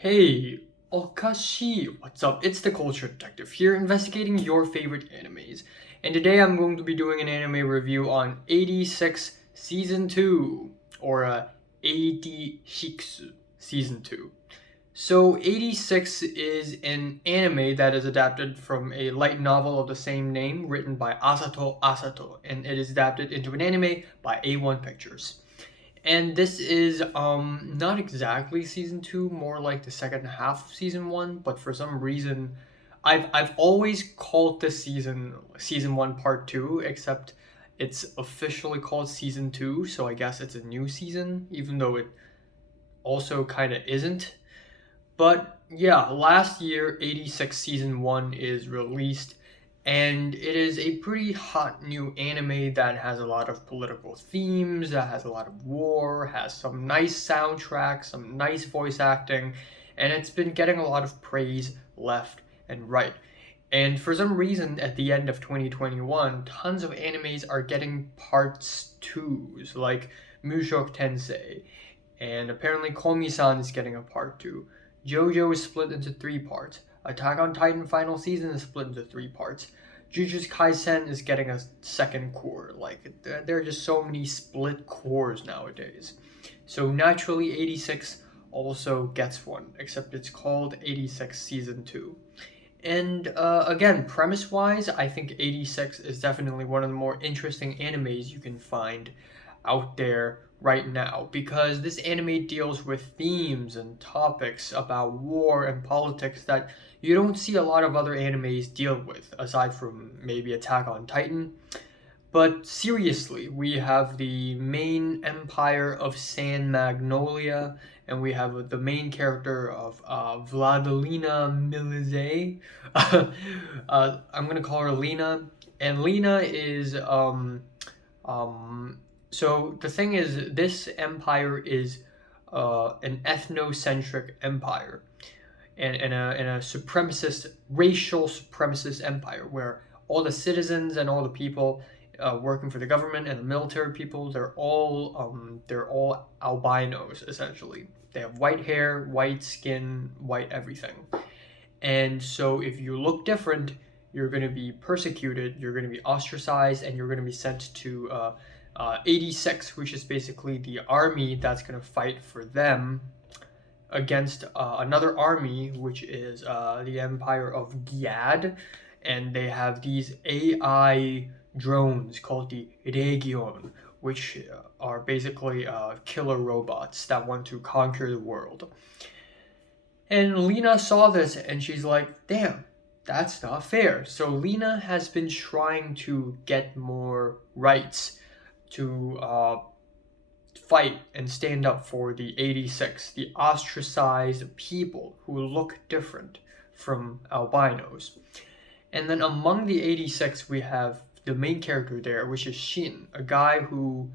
Hey, Okashi, what's up? It's the Culture Detective here, investigating your favorite animes. And today I'm going to be doing an anime review on 86 Season 2, or 86 Season 2. So 86 is an anime that is adapted from a light novel of the same name written by Asato Asato, and it is adapted into an anime by A1 Pictures. And this is not exactly season 2, more like the second half of season 1, but for some reason I've always called this season 1 part 2, except it's officially called season 2, so I guess it's a new season even though it also kind of isn't. But yeah, last year 86 season 1 is released, and it is a pretty hot new anime that has a lot of political themes, that has a lot of war, has some nice soundtrack, some nice voice acting, and it's been getting a lot of praise left and right. And for some reason, at the end of 2021, tons of animes are getting parts 2s, like Mushoku Tensei, and apparently Komi-san is getting a part 2. JoJo is split into 3 parts. Attack on Titan final season is split into 3 parts. Jujutsu Kaisen is getting a second core. Like, there are just so many split cores nowadays. So naturally 86 also gets one, except it's called 86 Season 2. And again, premise wise, I think 86 is definitely one of the more interesting animes you can find out there right now, because this anime deals with themes and topics about war and politics that you don't see a lot of other animes deal with, aside from maybe Attack on Titan. But seriously, we have the main empire of San Magnolia, and we have the main character of Vladilena Milize. I'm gonna call her Lena, and Lena is um. So the thing is, this empire is an ethnocentric empire, and a supremacist, racial supremacist empire where all the citizens and all the people working for the government and the military people, they're all albinos essentially. They have white hair, white skin, white everything. And so if you look different, you're going to be persecuted, you're going to be ostracized, and you're going to be sent to 86, which is basically the army that's going to fight for them against another army, which is the Empire of Giad, and they have these AI drones called the Region, which are basically killer robots that want to conquer the world. And Lena saw this and she's like, damn, that's not fair. So Lena has been trying to get more rights to fight and stand up for the 86, the ostracized people who look different from albinos. And then among the 86, we have the main character there, which is Shin, a guy who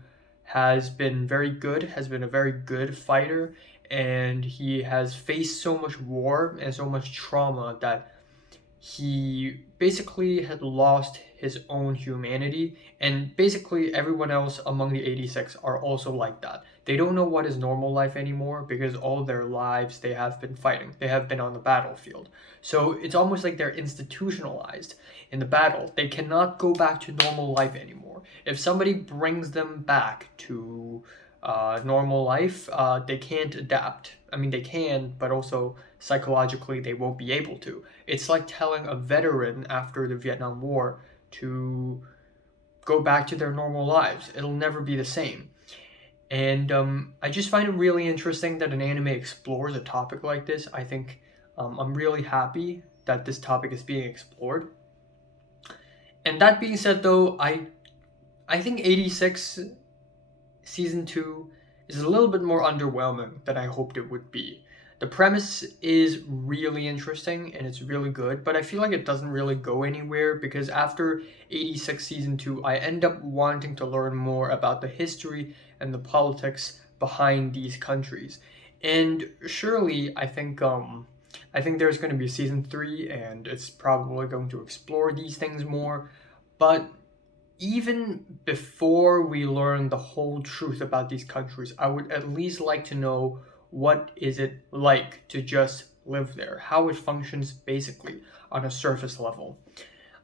has been very good, has been a very good fighter, and he has faced so much war and so much trauma that he basically had lost his own humanity, and basically everyone else among the 86 are also like that. They don't know what is normal life anymore because all their lives they have been fighting, they have been on the battlefield. So it's almost like they're institutionalized in the battle. They cannot go back to normal life anymore. If somebody brings them back to normal life, they can't adapt. I mean, they can, but also psychologically they won't be able to. It's like telling a veteran after the Vietnam War to go back to their normal lives. It'll never be the same. And I just find it really interesting that an anime explores a topic like this. I think I'm really happy that this topic is being explored. And that being said, though, I think 86 season 2 is a little bit more underwhelming than I hoped it would be. The premise is really interesting and it's really good, but I feel like it doesn't really go anywhere because after 86 season 2, I end up wanting to learn more about the history and the politics behind these countries. And surely I think there's going to be season 3 and it's probably going to explore these things more, but even before we learn the whole truth about these countries, I would at least like to know what is it like to just live there, how it functions basically on a surface level.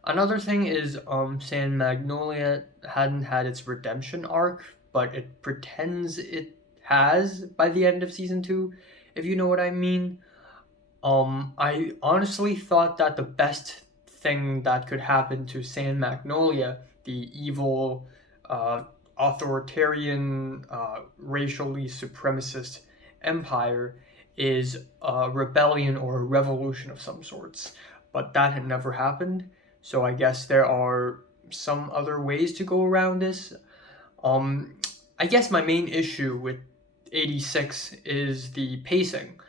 Another thing is San Magnolia hadn't had its redemption arc, but it pretends it has by the end of season 2, if you know what I mean. I honestly thought that the best thing that could happen to San Magnolia, the evil, authoritarian, racially supremacist empire, is a rebellion or a revolution of some sorts. But that had never happened, so I guess there are some other ways to go around this. I guess my main issue with 86 is the pacing.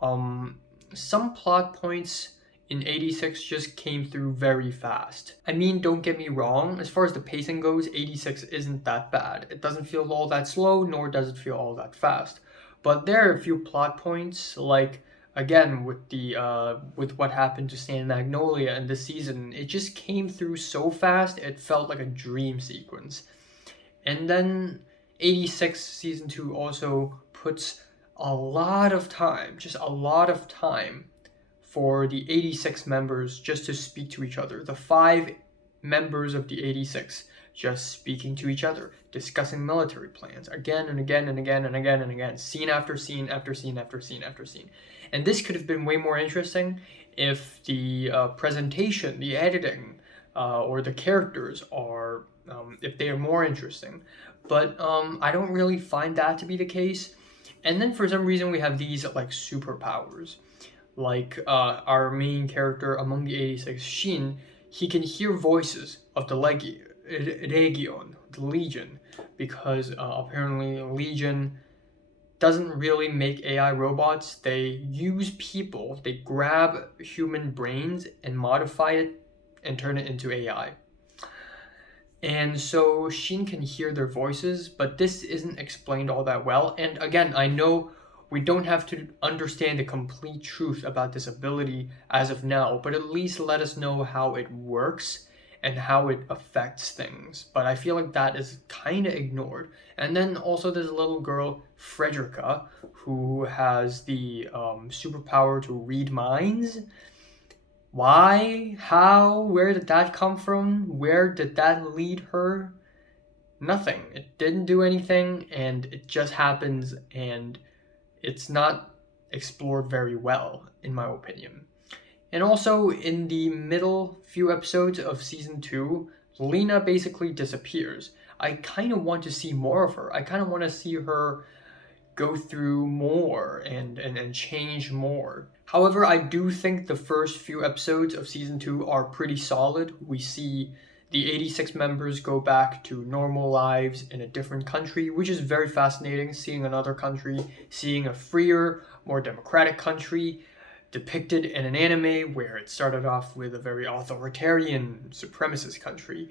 Some plot points in 86 just came through very fast. I mean, don't get me wrong, as far as the pacing goes, 86 isn't that bad. It doesn't feel all that slow, nor does it feel all that fast. But there are a few plot points, like, again, with what happened to San Magnolia in this season, it just came through so fast, it felt like a dream sequence. And then 86 season 2 also puts a lot of time, just a lot of time, for the 86 members just to speak to each other. The 5 members of the 86 just speaking to each other, discussing military plans again and again and again and again and again, scene after scene after scene after scene after scene. And this could have been way more interesting if the presentation, the editing, or the characters are, if they are more interesting. But I don't really find that to be the case. And then for some reason we have these like superpowers. Like our main character among the 86, Shin, he can hear voices of the Legion, the Legion, because apparently Legion doesn't really make AI robots. They use people, they grab human brains and modify it and turn it into AI. And so Shin can hear their voices, but this isn't explained all that well. And again, I know we don't have to understand the complete truth about this ability as of now, but at least let us know how it works and how it affects things. But I feel like that is kind of ignored. And then also there's a little girl, Frederica, who has the superpower to read minds. Why? How? Where did that come from? Where did that lead her? Nothing. It didn't do anything, and it just happens, and it's not explored very well, in my opinion. And also, in the middle few episodes of season 2, Lena basically disappears. I kind of want to see more of her. I kind of want to see her go through more and change more. However, I do think the first few episodes of season 2 are pretty solid. We see the 86 members go back to normal lives in a different country, which is very fascinating, seeing another country, seeing a freer, more democratic country depicted in an anime where it started off with a very authoritarian, supremacist country.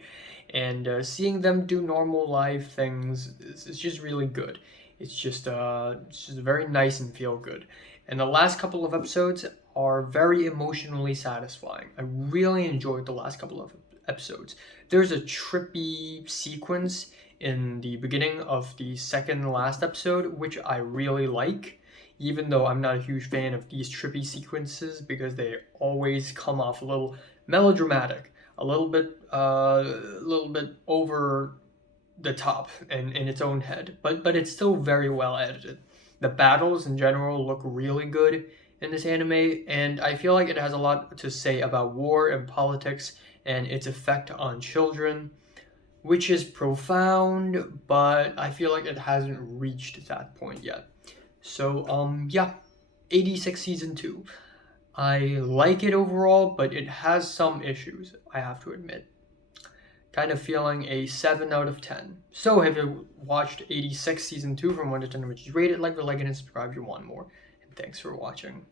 And seeing them do normal life things is just really good. It's just very nice and feel good. And the last couple of episodes are very emotionally satisfying. I really enjoyed the last couple of episodes. There's a trippy sequence in the beginning of the second last episode, which I really like, even though I'm not a huge fan of these trippy sequences because they always come off a little melodramatic, a little bit over the top in its own head, but it's still very well edited. The battles in general look really good in this anime, and I feel like it has a lot to say about war and politics and its effect on children, which is profound, but I feel like it hasn't reached that point yet. So, yeah, 86 season 2. I like it overall, but it has some issues, I have to admit. Kind of feeling a 7 out of 10. So, have you watched 86 season 2 from 1 to 10, which is rated? Like, and subscribe if you want more. And thanks for watching.